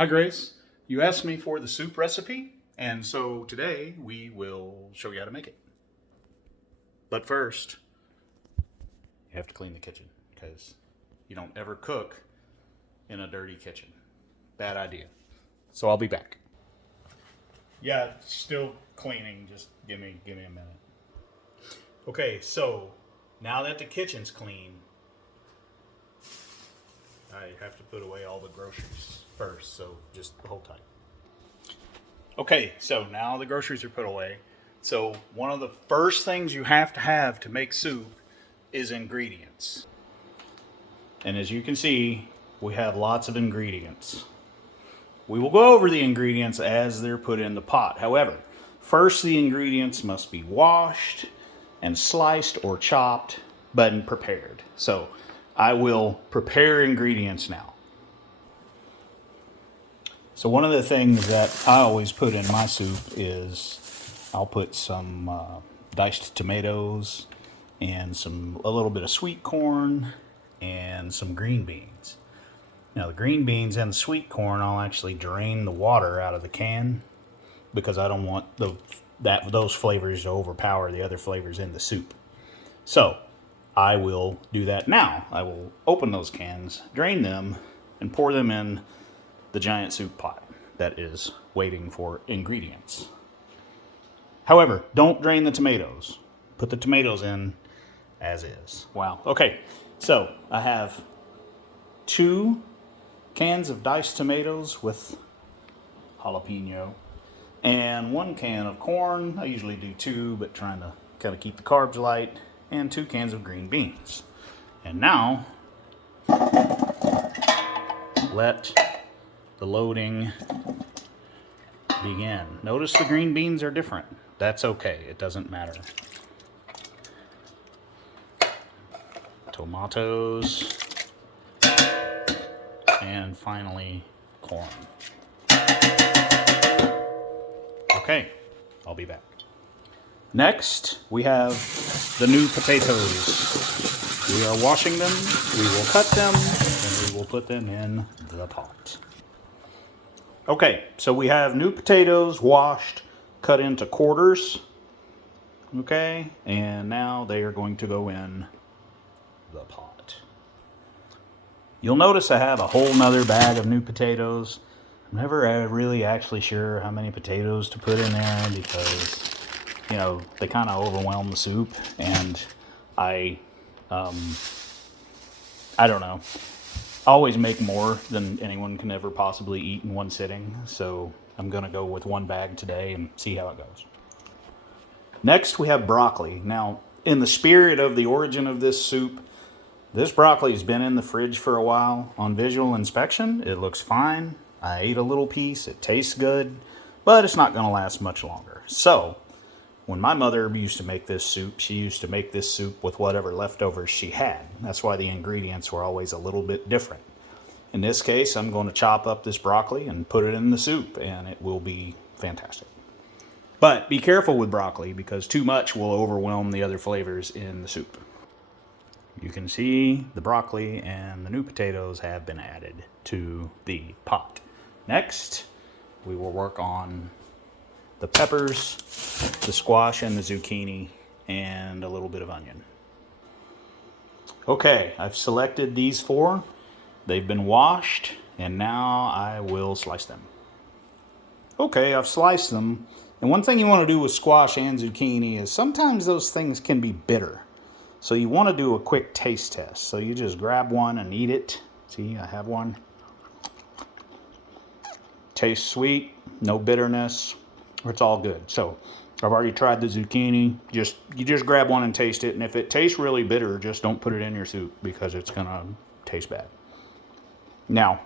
Hi Grace, you asked me for the soup recipe, and so today we will show you how to make it. But first, you have to clean the kitchen because you don't ever cook in a dirty kitchen. Bad idea. So I'll be back. Yeah, still cleaning. Just give me a minute. Okay, so now that the kitchen's clean, I have to put away all the groceries first, so just hold tight. Okay, so now the groceries are put away. So one of the first things you have to make soup is ingredients. And as you can see, we have lots of ingredients. We will go over the ingredients as they're put in the pot. However, first the ingredients must be washed and sliced or chopped, but prepared. So I will prepare ingredients now. So one of the things that I always put in my soup is I'll put some diced tomatoes and a little bit of sweet corn and some green beans. Now the green beans and the sweet corn, I'll actually drain the water out of the can because I don't want those flavors to overpower the other flavors in the soup. So I will do that now. I will open those cans, drain them, and pour them in the giant soup pot that is waiting for ingredients. However, don't drain the tomatoes. Put the tomatoes in as is. Wow. Okay, so I have 2 cans of diced tomatoes with jalapeno and 1 can of corn. I usually do 2, but trying to kind of keep the carbs light, and 2 cans of green beans. And now, let the loading begin. Notice the green beans are different. That's okay, it doesn't matter. Tomatoes, and finally corn. Okay, I'll be back. Next, we have the new potatoes. We are washing them, we will cut them, and we will put them in the pot. Okay, so we have new potatoes washed, cut into quarters. Okay, and now they are going to go in the pot. You'll notice I have a whole nother bag of new potatoes. I'm never really actually sure how many potatoes to put in there because, you know, they kind of overwhelm the soup, and I don't know. I always make more than anyone can ever possibly eat in one sitting, so I'm going to go with 1 bag today and see how it goes. Next, we have broccoli. Now, in the spirit of the origin of this soup, this broccoli has been in the fridge for a while. On visual inspection, it looks fine. I ate a little piece. It tastes good, but it's not going to last much longer. So, when my mother used to make this soup, she used to make this soup with whatever leftovers she had. That's why the ingredients were always a little bit different. In this case, I'm going to chop up this broccoli and put it in the soup, and it will be fantastic. But be careful with broccoli because too much will overwhelm the other flavors in the soup. You can see the broccoli and the new potatoes have been added to the pot. Next, we will work on the peppers, the squash and the zucchini, and a little bit of onion. Okay, I've selected these 4. They've been washed, and now I will slice them. Okay, I've sliced them. And one thing you want to do with squash and zucchini is sometimes those things can be bitter. So you want to do a quick taste test. So you just grab one and eat it. See, I have one. Tastes sweet, no bitterness. It's all good. So I've already tried the zucchini. You just grab one and taste it. And if it tastes really bitter, just don't put it in your soup because it's going to taste bad. Now,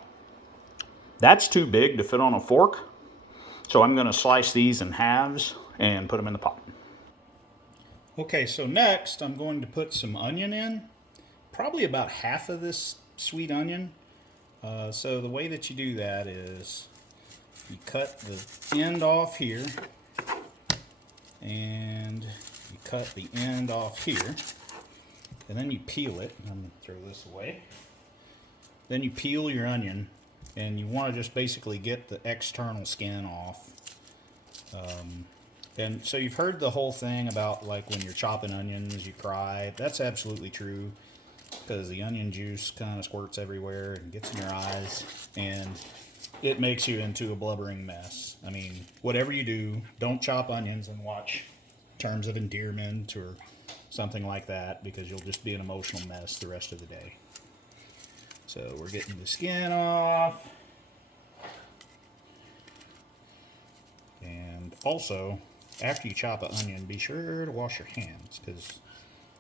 that's too big to fit on a fork. So I'm going to slice these in halves and put them in the pot. Okay, so next I'm going to put some onion in. Probably about half of this sweet onion. So the way that you do that is you cut the end off here, and you cut the end off here, and then you peel it. I'm going to throw this away. Then you peel your onion And you want to just basically get the external skin off. And so you've heard the whole thing about like when you're chopping onions, you cry. That's absolutely true, because the onion juice kind of squirts everywhere and gets in your eyes, and it makes you into a blubbering mess. I mean, whatever you do, don't chop onions and watch Terms of Endearment or something like that, because you'll just be an emotional mess the rest of the day. So we're getting the skin off. And also, after you chop an onion, be sure to wash your hands, because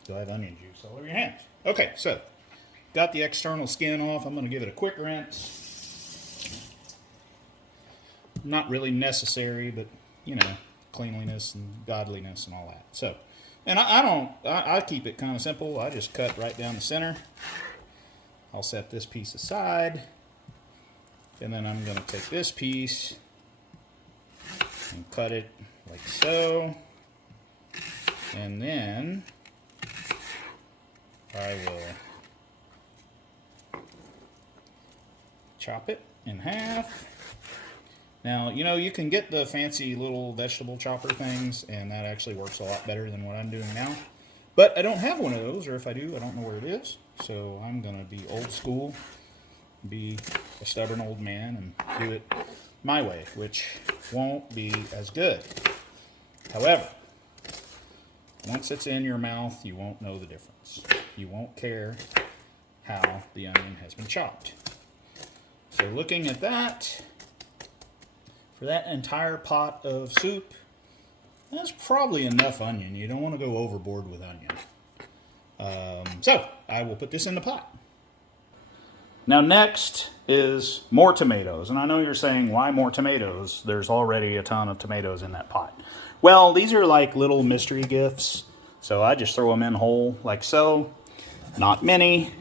you'll have onion juice all over your hands. Okay, so got the external skin off. I'm going to give it a quick rinse. Not really necessary, but you know, cleanliness and godliness and all that. So, and I keep it kind of simple. I just cut right down the center. I'll set this piece aside, and then I'm going to take this piece and cut it like so, and then I will chop it in half. Now, you know, you can get the fancy little vegetable chopper things, and that actually works a lot better than what I'm doing now. But I don't have one of those, or if I do, I don't know where it is. So I'm going to be old school, be a stubborn old man, and do it my way, which won't be as good. However, once it's in your mouth, you won't know the difference. You won't care how the onion has been chopped. So looking at that, for that entire pot of soup, that's probably enough onion. You don't want to go overboard with onion. So I will put this in the pot. Now next is more tomatoes. And I know you're saying, why more tomatoes? There's already a ton of tomatoes in that pot. Well, these are like little mystery gifts. So I just throw them in whole like so. Not many.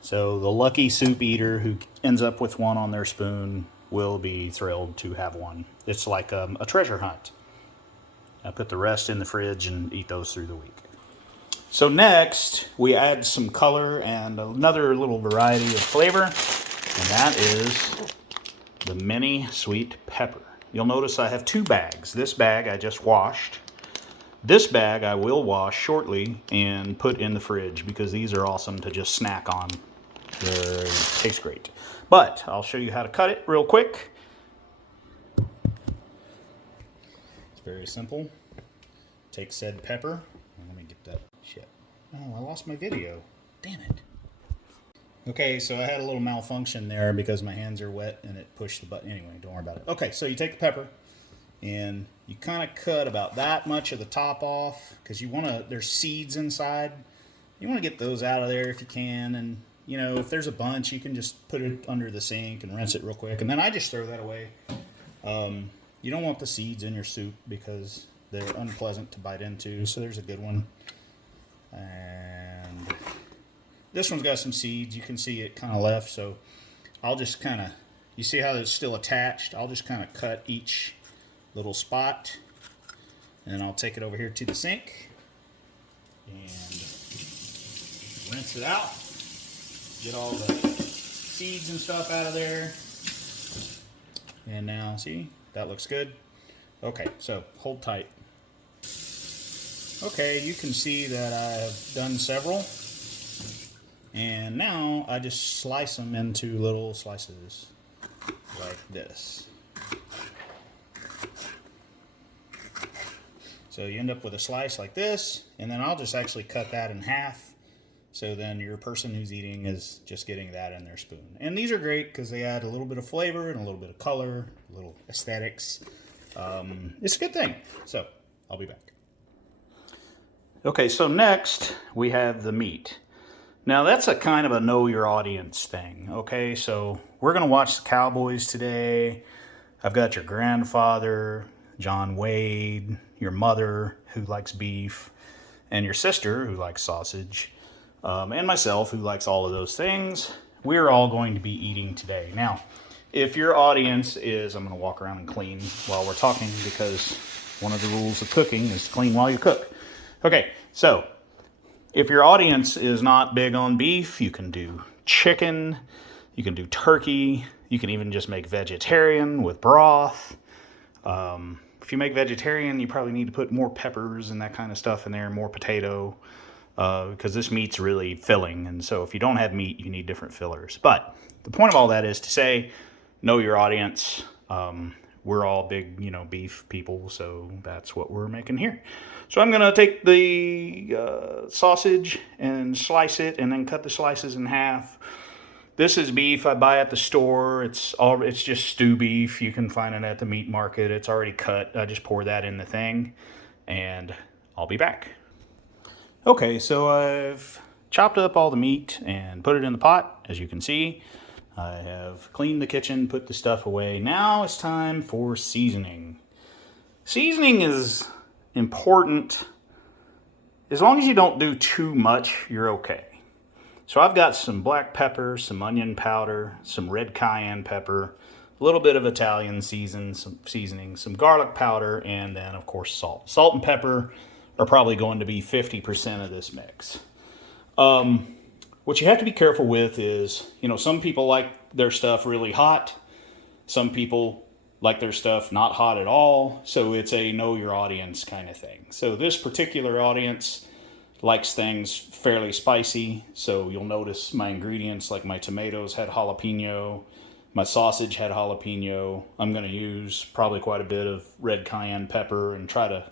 So the lucky soup eater who ends up with one on their spoon will be thrilled to have one. It's like a treasure hunt. I put the rest in the fridge and eat those through the week. So next, we add some color and another little variety of flavor, and that is the mini sweet pepper. You'll notice I have 2 bags. This bag I just washed. This bag I will wash shortly and put in the fridge, because these are awesome to just snack on. They taste great. But I'll show you how to cut it real quick. It's very simple. Take said pepper. Let me get that shit. Oh, I lost my video. Damn it. Okay, so I had a little malfunction there because my hands are wet and it pushed the button. Anyway, don't worry about it. Okay, so you take the pepper and you kind of cut about that much of the top off, because you want to, there's seeds inside. You want to get those out of there if you can. And, you know, if there's a bunch, you can just put it under the sink and rinse it real quick. And then I just throw that away. You don't want the seeds in your soup because they're unpleasant to bite into. So there's a good one. And this one's got some seeds. You can see it kind of left. So I'll just kind of, you see how it's still attached? I'll just kind of cut each little spot. And then I'll take it over here to the sink and rinse it out. Get all the seeds and stuff out of there. And now, see, that looks good. Okay, so hold tight. Okay, you can see that I have done several. And now I just slice them into little slices like this. So you end up with a slice like this, and then I'll just actually cut that in half. So then your person who's eating is just getting that in their spoon. And these are great because they add a little bit of flavor and a little bit of color, a little aesthetics. It's a good thing. So I'll be back. Okay, so next we have the meat. Now that's a kind of a know your audience thing. Okay, so we're going to watch the Cowboys today. I've got your grandfather, John Wade, your mother who likes beef, and your sister who likes sausage. And myself, who likes all of those things. We're all going to be eating today. Now, if your audience is, I'm going to walk around and clean while we're talking, because one of the rules of cooking is to clean while you cook. Okay, so if your audience is not big on beef, you can do chicken. You can do turkey. You can even just make vegetarian with broth. If you make vegetarian, you probably need to put more peppers and that kind of stuff in there, more potato, because this meat's really filling. And so if you don't have meat, you need different fillers. But the point of all that is to say, know your audience. We're all big, beef people, so that's what we're making here. So I'm going to take the sausage and slice it and then cut the slices in half. This is beef I buy at the store. It's just stew beef. You can find it at the meat market. It's already cut. I just pour that in the thing, and I'll be back. Okay, so I've chopped up all the meat and put it in the pot, as you can see. I have cleaned the kitchen, put the stuff away. Now it's time for seasoning. Seasoning is important. As long as you don't do too much, you're okay. So I've got some black pepper, some onion powder, some red cayenne pepper, a little bit of Italian seasoning, some garlic powder, and then, of course, salt. Salt and pepper are probably going to be 50% of this mix. What you have to be careful with is, some people like their stuff really hot. Some people like their stuff not hot at all. So it's a know your audience kind of thing. So this particular audience likes things fairly spicy, so you'll notice my ingredients, like my tomatoes had jalapeno, my sausage had jalapeno. I'm going to use probably quite a bit of red cayenne pepper and try to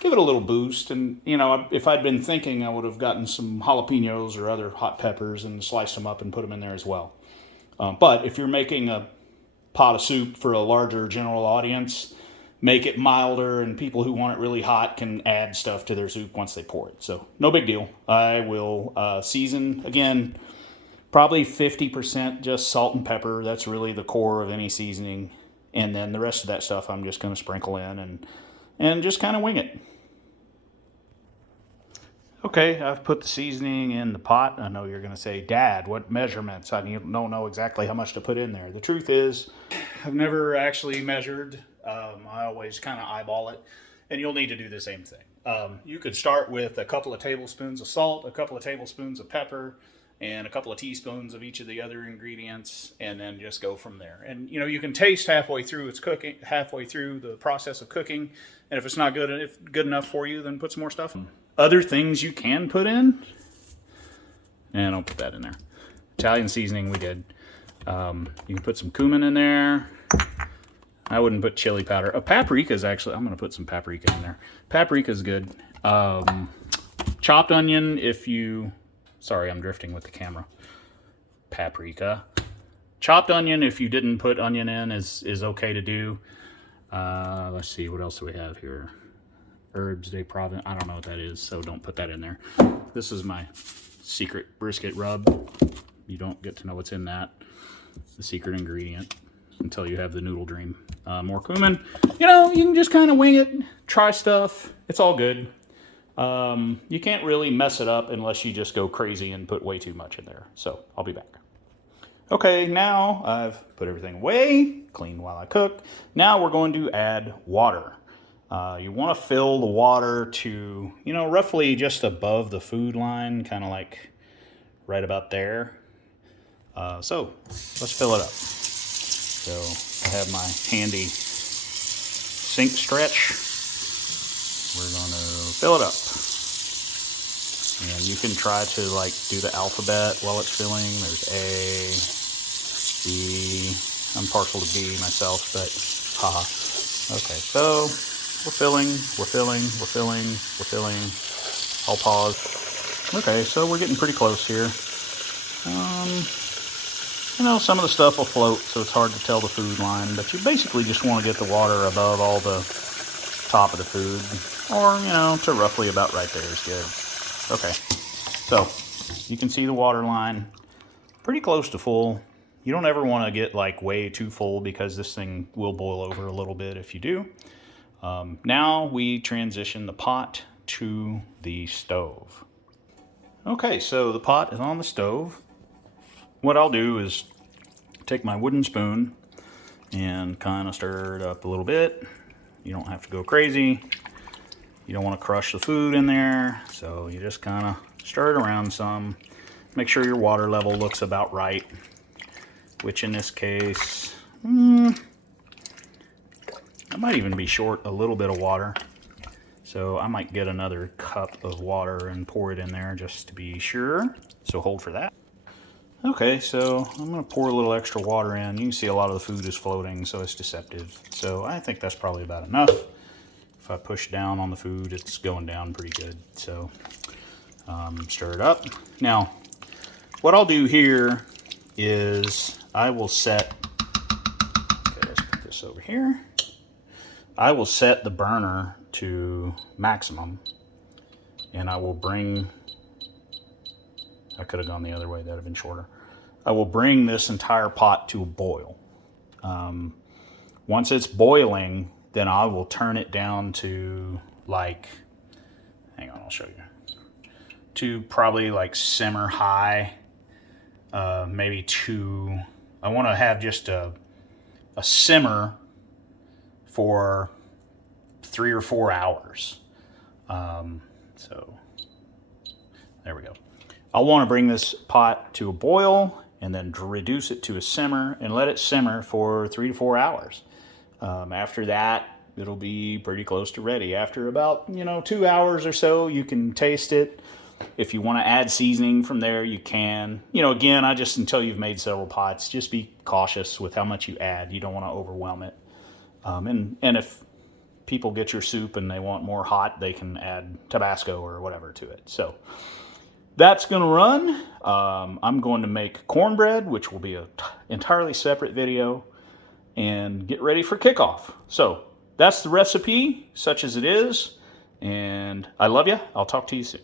give it a little boost. And, if I'd been thinking, I would have gotten some jalapenos or other hot peppers and sliced them up and put them in there as well. But if you're making a pot of soup for a larger general audience, make it milder, and people who want it really hot can add stuff to their soup once they pour it. So no big deal. I will season, again, probably 50% just salt and pepper. That's really the core of any seasoning. And then the rest of that stuff I'm just going to sprinkle in and just kind of wing it. Okay, I've put the seasoning in the pot. I know you're going to say, Dad, what measurements? I don't know exactly how much to put in there. The truth is, I've never actually measured. I always kind of eyeball it, and you'll need to do the same thing. You could start with a couple of tablespoons of salt, a couple of tablespoons of pepper, and a couple of teaspoons of each of the other ingredients, and then just go from there. And you can taste halfway through the process of cooking, and if it's not good enough for you, then put some more stuff in. Other things you can put in, and I'll put that in there. Italian seasoning we did. You can put some cumin in there. I wouldn't put chili powder. Paprika is actually, I'm going to put some paprika in there. Paprika is good. Chopped onion, sorry, I'm drifting with the camera. Paprika. Chopped onion, if you didn't put onion in, is okay to do. Let's see, what else do we have here? Herbes de Provence. I don't know what that is, so don't put that in there. This is my secret brisket rub. You don't get to know what's in that. The secret ingredient until you have the noodle dream. More cumin. You can just kind of wing it, try stuff. It's all good. You can't really mess it up unless you just go crazy and put way too much in there. So I'll be back. Okay, now I've put everything away, clean while I cook. Now we're going to add water. You want to fill the water to, roughly just above the food line, kind of like right about there. So let's fill it up. So I have my handy sink stretch. We're going to fill it up. And you can try to do the alphabet while it's filling. There's A, B. I'm partial to B myself, but haha. Okay, so we're filling. I'll pause. Okay, so we're getting pretty close here. Some of the stuff will float, so it's hard to tell the food line, but you basically just want to get the water above all the top of the food, or, to roughly about right there is good. Okay, so you can see the water line pretty close to full. You don't ever want to get way too full because this thing will boil over a little bit if you do. Now we transition the pot to the stove. Okay, so the pot is on the stove. What I'll do is take my wooden spoon and kind of stir it up a little bit. You don't have to go crazy. You don't want to crush the food in there, so you just kind of stir it around some. Make sure your water level looks about right. which in this case, I might even be short a little bit of water. So I might get another cup of water and pour it in there just to be sure. So hold for that. Okay, so I'm going to pour a little extra water in. You can see a lot of the food is floating, so it's deceptive. So I think that's probably about enough. If I push down on the food, it's going down pretty good. So stir it up. Now, what I'll do here is I will set, okay, let's put this over here. I will set the burner to maximum, and I will bring, I could have gone the other way, that'd have been shorter. I will bring this entire pot to a boil. Once it's boiling, then I will turn it down to like, hang on, I'll show you, to probably like simmer high, maybe to, I want to have just a simmer for 3 or 4 hours. So there we go. I'll want to bring this pot to a boil and then reduce it to a simmer and let it simmer for 3 to 4 hours. After that, it'll be pretty close to ready. After about, 2 hours or so, you can taste it. If you want to add seasoning from there, you can. Again, until you've made several pots, just be cautious with how much you add. You don't want to overwhelm it. And if people get your soup and they want more hot, they can add Tabasco or whatever to it. So that's going to run. I'm going to make cornbread, which will be an entirely separate video, and get ready for kickoff. So that's the recipe, such as it is. And I love you. I'll talk to you soon.